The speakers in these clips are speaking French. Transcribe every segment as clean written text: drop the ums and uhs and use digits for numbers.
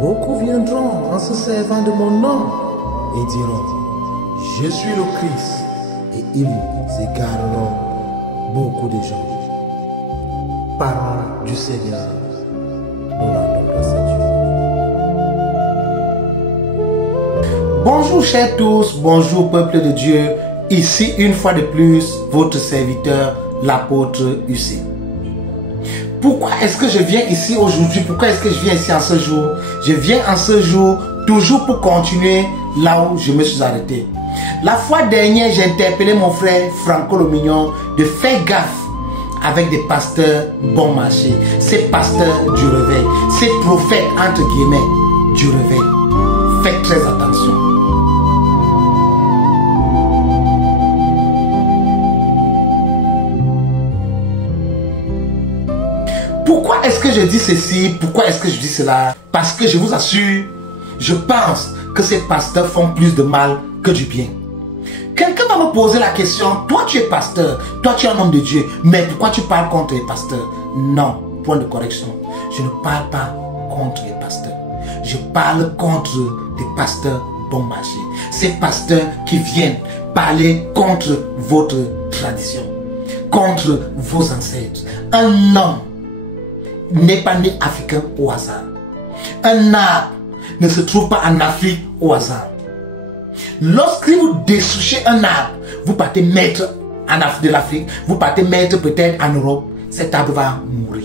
Beaucoup viendront en se servant de mon nom et diront, je suis le Christ, et ils égareront beaucoup de gens. Parole du Seigneur, nous rendons grâce à Dieu. Bonjour chers tous, bonjour peuple de Dieu, ici une fois de plus votre serviteur, l'apôtre UC. Pourquoi est-ce que je viens ici aujourd'hui? Pourquoi est-ce que je viens ici en ce jour? Je viens en ce jour toujours pour continuer là où je me suis arrêté. La fois dernière, j'ai interpellé mon frère Franco le Mignon de faire gaffe avec des pasteurs bon marché, ces pasteurs du réveil, ces prophètes entre guillemets du réveil. Faites très attention. Pourquoi est-ce que je dis ceci? Pourquoi est-ce que je dis cela? Parce que je vous assure, je pense que ces pasteurs font plus de mal que du bien. Quelqu'un va me poser la question, toi tu es pasteur, toi tu es un homme de Dieu, mais pourquoi tu parles contre les pasteurs? Non, point de correction. Je ne parle pas contre les pasteurs. Je parle contre des pasteurs bon marché. Ces pasteurs qui viennent parler contre votre tradition, contre vos ancêtres. Un homme n'est pas né africain au hasard. Un arbre ne se trouve pas en Afrique au hasard. Lorsque vous dessouchez un arbre, vous partez mettre en Afrique de l'Afrique, vous partez mettre peut-être en Europe, cet arbre va mourir.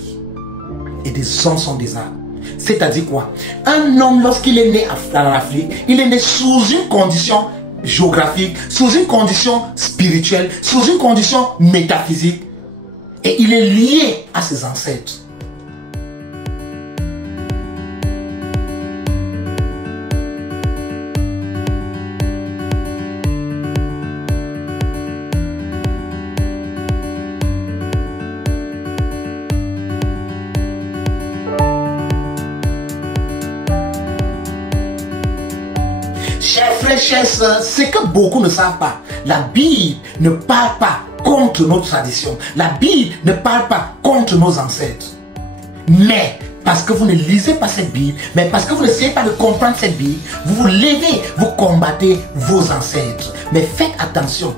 Et des hommes sont des arbres. C'est-à-dire quoi? Un homme, lorsqu'il est né en Afrique, il est né sous une condition géographique, sous une condition spirituelle, sous une condition métaphysique. Et il est lié à ses ancêtres. Chers frères, chers sœurs, c'est que beaucoup ne savent pas. La Bible ne parle pas contre notre tradition. La Bible ne parle pas contre nos ancêtres. Mais, parce que vous ne lisez pas cette Bible, mais parce que vous n'essayez pas de comprendre cette Bible, vous vous levez, vous combattez vos ancêtres. Mais faites attention.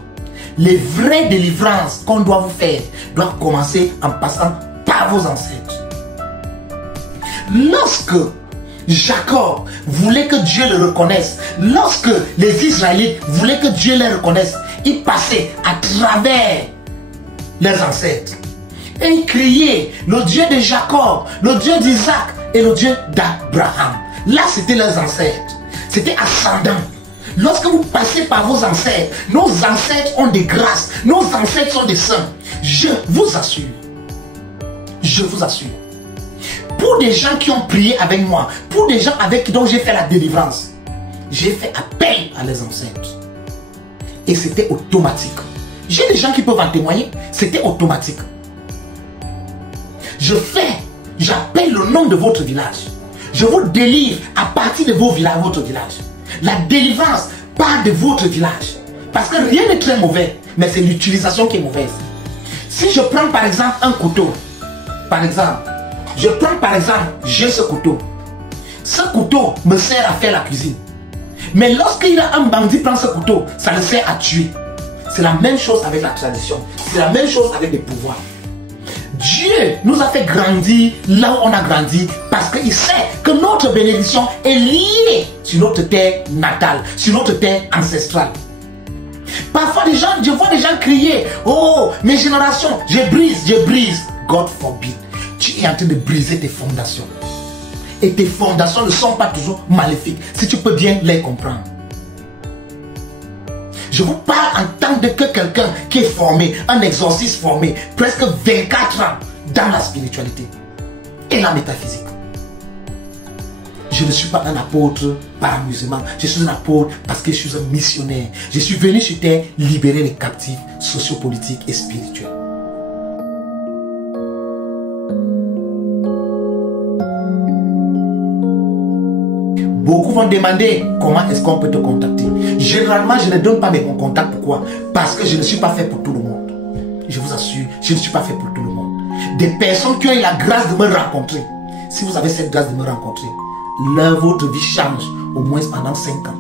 Les vraies délivrances qu'on doit vous faire doivent commencer en passant par vos ancêtres. Lorsque Jacob voulait que Dieu le reconnaisse, lorsque les Israélites voulaient que Dieu les reconnaisse, ils passaient à travers leurs ancêtres. Et ils criaient, le Dieu de Jacob, le Dieu d'Isaac et le Dieu d'Abraham. Là, c'était leurs ancêtres. C'était ascendant. Lorsque vous passez par vos ancêtres, nos ancêtres ont des grâces, nos ancêtres sont des saints. Je vous assure. Je vous assure. Pour des gens qui ont prié avec moi, pour des gens avec dont j'ai fait la délivrance, j'ai fait appel à les ancêtres. Et c'était automatique. J'ai des gens qui peuvent en témoigner, c'était automatique. J'appelle le nom de votre village. Je vous délivre à partir de votre village. La délivrance part de votre village. Parce que rien n'est très mauvais, mais c'est l'utilisation qui est mauvaise. Si je prends par exemple un couteau, j'ai ce couteau. Ce couteau me sert à faire la cuisine. Mais lorsqu'il y a un bandit qui prend ce couteau, ça le sert à tuer. C'est la même chose avec la tradition. C'est la même chose avec les pouvoirs. Dieu nous a fait grandir là où on a grandi parce qu'il sait que notre bénédiction est liée sur notre terre natale, sur notre terre ancestrale. Parfois, je vois des gens crier, oh, mes générations, je brise. God forbid. Tu es en train de briser tes fondations. Et tes fondations ne sont pas toujours maléfiques, si tu peux bien les comprendre. Je vous parle en tant que quelqu'un qui est formé, un exorciste formé, presque 24 ans dans la spiritualité et la métaphysique. Je ne suis pas un apôtre par amusement, je suis un apôtre parce que je suis un missionnaire. Je suis venu sur terre libérer les captifs sociopolitiques et spirituels. Beaucoup vont demander comment est-ce qu'on peut te contacter. Généralement, je ne donne pas mes contacts. Pourquoi? Parce que je ne suis pas fait pour tout le monde. Je vous assure, je ne suis pas fait pour tout le monde. Des personnes qui ont eu la grâce de me rencontrer. Si vous avez cette grâce de me rencontrer, votre vie change au moins pendant 5 ans.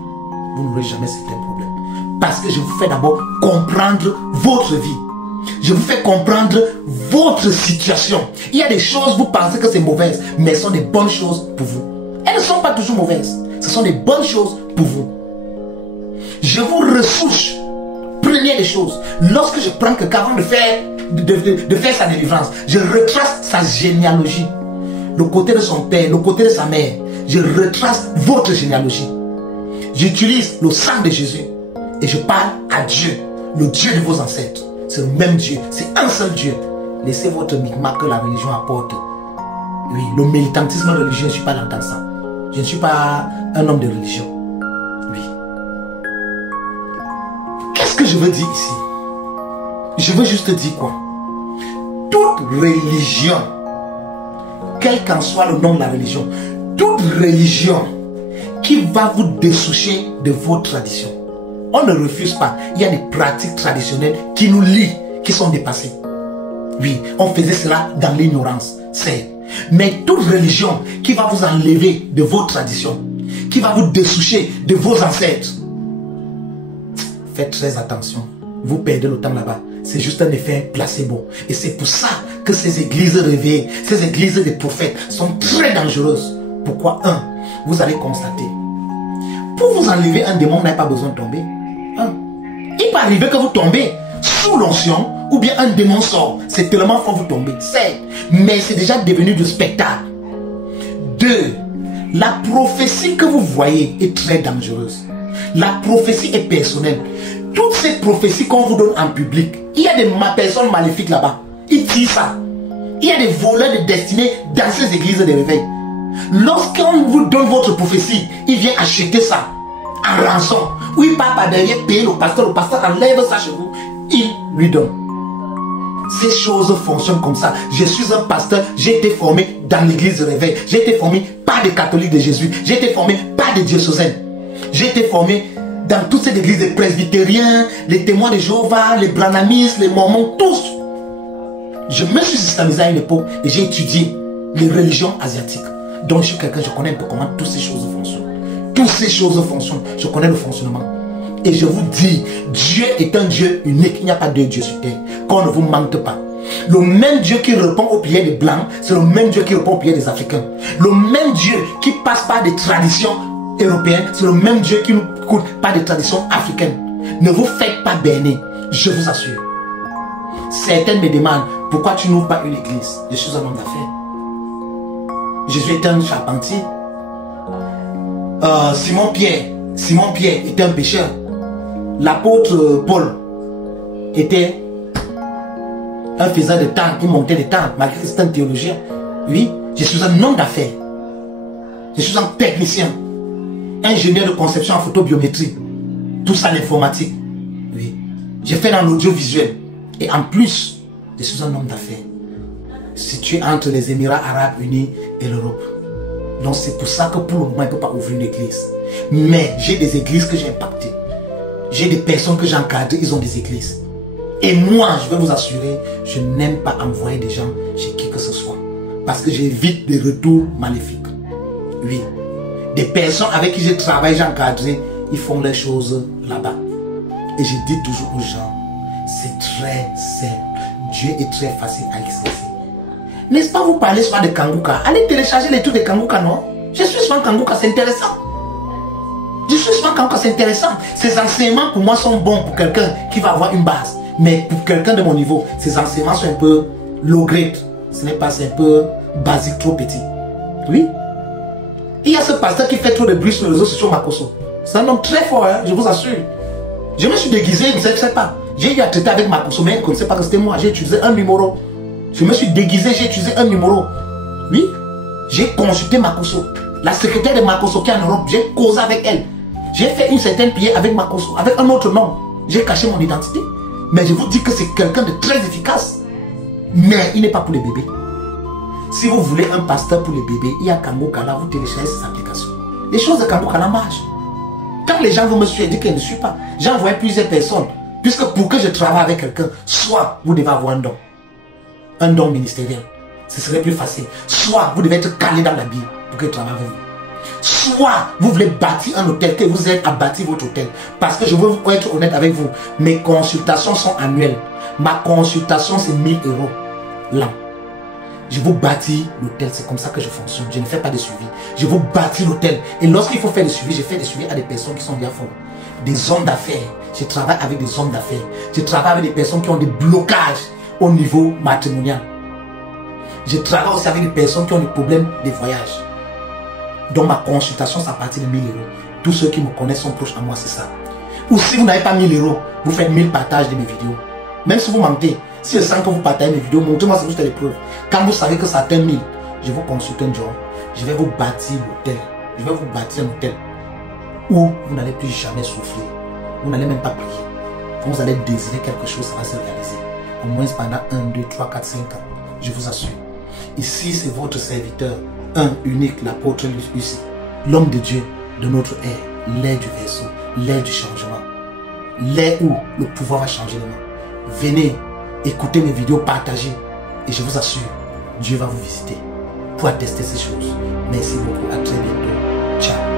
Vous n'aurez jamais certains problèmes. Parce que je vous fais d'abord comprendre votre vie. Je vous fais comprendre votre situation. Il y a des choses, vous pensez que c'est mauvaise, mais elles sont des bonnes choses pour vous. Elles ne sont pas toujours mauvaises. Ce sont des bonnes choses pour vous. Je vous ressouche. Première des choses, lorsque je prends quelqu'un avant de faire sa délivrance, je retrace sa généalogie. Le côté de son père, le côté de sa mère. Je retrace votre généalogie. J'utilise le sang de Jésus. Et je parle à Dieu, le Dieu de vos ancêtres. C'est le même Dieu, c'est un seul Dieu. Laissez votre micmac que la religion apporte. Oui, le militantisme religieux, je ne suis pas dans ça. Je ne suis pas un homme de religion. Oui. Qu'est-ce que je veux dire ici? Je veux juste dire quoi? Toute religion, quel qu'en soit le nom de la religion, toute religion qui va vous dessoucher de vos traditions. On ne refuse pas. Il y a des pratiques traditionnelles qui nous lient, qui sont dépassées. Oui, on faisait cela dans l'ignorance, c'est. Mais toute religion qui va vous enlever de vos traditions, qui va vous dessoucher de vos ancêtres, faites très attention. Vous perdez le temps là-bas. C'est juste un effet placebo. Et c'est pour ça que ces églises réveillées, ces églises des prophètes sont très dangereuses. Pourquoi? Vous allez constater. Pour vous enlever un démon, vous n'avez pas besoin de tomber. Il peut arriver que vous tombez sous l'onction ou bien un démon sort. C'est tellement fort vous tombez. Mais c'est déjà devenu du spectacle. 2. La prophétie que vous voyez est très dangereuse. La prophétie est personnelle. Toutes ces prophéties qu'on vous donne en public, il y a des personnes maléfiques là-bas. Ils tirent ça. Il y a des voleurs de destinée dans ces églises de réveil. Lorsqu'on vous donne votre prophétie, il vient acheter ça en rançon. Ou il part par derrière payer le pasteur enlève ça chez vous, il lui donne. Ces choses fonctionnent comme ça. Je suis un pasteur, j'ai été formé dans l'église de réveil. J'ai été formé par des catholiques de Jésus. J'ai été formé par des diocésains. J'ai été formé dans toutes ces églises, les presbytériens, les témoins de Jéhovah, les branhamistes, les mormons, tous. Je me suis islamisé à une époque et j'ai étudié les religions asiatiques. Donc je suis quelqu'un, je connais un peu comment toutes ces choses fonctionnent. Toutes ces choses fonctionnent. Je connais le fonctionnement. Et je vous dis, Dieu est un Dieu unique. Il n'y a pas de Dieu sur terre. Qu'on ne vous mente pas. Le même Dieu qui répond aux prières des Blancs, c'est le même Dieu qui répond aux prières des Africains. Le même Dieu qui passe par des traditions européennes, c'est le même Dieu qui nous coûte par des traditions africaines. Ne vous faites pas berner, je vous assure. Certaines me demandent, pourquoi tu n'ouvres pas une église? Je suis un homme d'affaires. Jésus était un charpentier. Simon Pierre était un pécheur. L'apôtre Paul était un faiseur de temps, il montait des temps, malgré que c'était un théologien. Oui, je suis un homme d'affaires. Je suis un technicien, ingénieur de conception en photobiométrie. Tout ça l'informatique. Oui, j'ai fait dans l'audiovisuel. Et en plus, je suis un homme d'affaires. Situé entre les Émirats Arabes Unis et l'Europe. Donc c'est pour ça que pour le moment, il ne peut pas ouvrir une église. Mais j'ai des églises que j'ai impactées. J'ai des personnes que j'ai encadrées, ils ont des églises. Et moi, je vais vous assurer, je n'aime pas envoyer des gens chez qui que ce soit. Parce que j'évite des retours maléfiques. Oui. Des personnes avec qui je travaille, j'ai encadré, ils font les choses là-bas. Et je dis toujours aux gens, c'est très simple. Dieu est très facile à exercer. N'est-ce pas vous parler souvent de Kanguka? Allez télécharger les trucs de Kanguka, non? Je suis souvent Kanguka, c'est intéressant. Je suis souvent Kanguka, c'est intéressant. Ces enseignements pour moi sont bons pour quelqu'un qui va avoir une base. Mais pour quelqu'un de mon niveau, ces enseignements sont un peu low grade. Ce n'est pas, c'est un peu basique, trop petit. Oui. Il y a ce pasteur qui fait trop de bruit sur les réseaux sociaux, Makoso. C'est un homme très fort, hein, je vous assure. Je me suis déguisé, je ne sais pas. J'ai eu à traiter avec Makoso, mais il ne connaissait pas que c'était moi. J'ai utilisé un numéro. Je me suis déguisé, j'ai utilisé un numéro. Oui. J'ai consulté Makoso. La secrétaire de Makoso qui est en Europe, j'ai causé avec elle. J'ai fait une certaine prière avec Makoso, avec un autre nom. J'ai caché mon identité. Mais je vous dis que c'est quelqu'un de très efficace. Mais il n'est pas pour les bébés. Si vous voulez un pasteur pour les bébés, il y a Kanguka là, vous téléchargez ces applications. Les choses de Kanguka là marchent. Quand les gens vont me suivre et disent qu'ils ne suivent pas, j'ai envoyé plusieurs personnes. Puisque pour que je travaille avec quelqu'un, soit vous devez avoir un don ministériel. Ce serait plus facile. Soit vous devez être calé dans la Bible pour que je travaille avec vous. Soit vous voulez bâtir un hôtel, que vous êtes à bâtir votre hôtel. Parce que je veux être honnête avec vous. Mes consultations sont annuelles. Ma consultation, c'est 1000 € l'an. Je vous bâtis l'hôtel, c'est comme ça que je fonctionne. Je ne fais pas de suivi. Je vous bâtis l'hôtel. Et lorsqu'il faut faire des suivis, je fais des suivis à des personnes qui sont bien fortes. Des hommes d'affaires. Je travaille avec des hommes d'affaires. Je travaille avec des personnes qui ont des blocages au niveau matrimonial. Je travaille aussi avec des personnes qui ont des problèmes de voyage. Donc ma consultation, c'est à partir de 1000 €. Tous ceux qui me connaissent sont proches à moi, c'est ça. Ou si vous n'avez pas 1000 €, vous faites 1000 partages de mes vidéos. Même si vous mentez, si je sens que vous partagez mes vidéos, montrez-moi c'est juste des preuves. Quand vous savez que ça atteint 1000, je vous consulte un jour. Je vais vous bâtir l'hôtel. Je vais vous bâtir un hôtel où vous n'allez plus jamais souffrir. Vous n'allez même pas prier. Quand vous allez désirer quelque chose, ça va se réaliser. Au moins pendant 1, 2, 3, 4, 5 ans. Je vous assure. Ici, c'est votre serviteur, un unique, l'apôtre Lucie, l'homme de Dieu de notre ère, l'air du verseau, l'air du changement, l'air où le pouvoir va changer les mains. Venez, écoutez mes vidéos, partagez, et je vous assure, Dieu va vous visiter pour attester ces choses. Merci beaucoup, à très bientôt. Ciao.